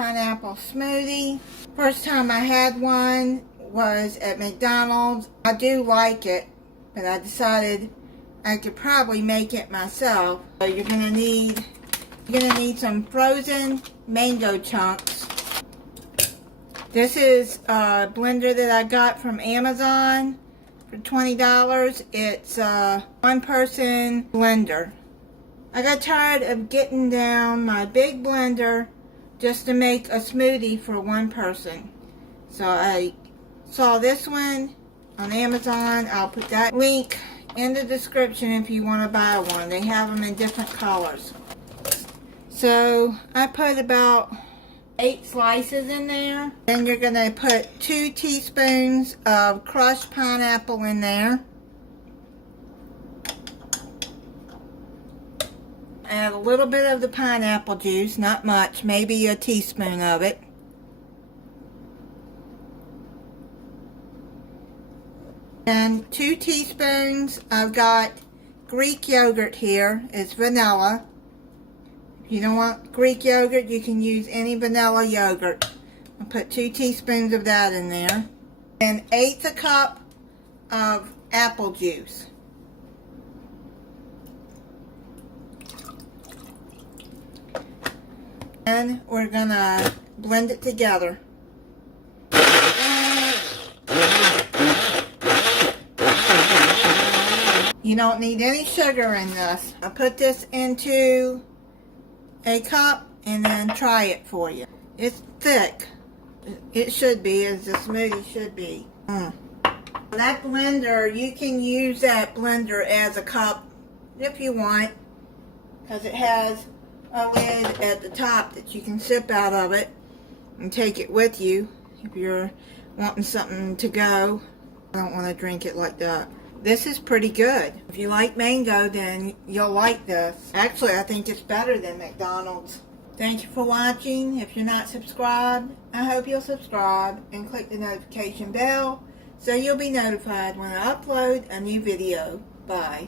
pineapple smoothie. First time I had one was at McDonald's. I do like it, but I decided I could probably make it myself. So you're gonna need some frozen mango chunks. This is a blender that I got from Amazon for $20. It's a one-person blender. I got tired of getting down my big blender just to make a smoothie for one person. So I saw this one on Amazon. I'll put that link in the description if you want to buy one. They have them in different colors. So I put about 8 slices in there. Then you're going to put 2 teaspoons of crushed pineapple in there. Add a little bit of the pineapple juice, not much, maybe a teaspoon of it. And 2 teaspoons, I've got Greek yogurt here. It's vanilla. If you don't want Greek yogurt, you can use any vanilla yogurt. I'll put 2 teaspoons of that in there. And 1/8 cup of apple juice. And we're gonna blend it together. You don't need any sugar in this. I put this into a cup and then try it for you. It's thick. It should be, as the smoothie should be. That blender, you can use that blender as a cup if you want, because it has a lid at the top that you can sip out of it and take it with you if you're wanting something to go. I don't want to drink it like that. This is pretty good. If you like mango, then you'll like this. Actually, I think it's better than McDonald's. Thank you for watching. If you're not subscribed, I hope you'll subscribe and click the notification bell so you'll be notified when I upload a new video. Bye.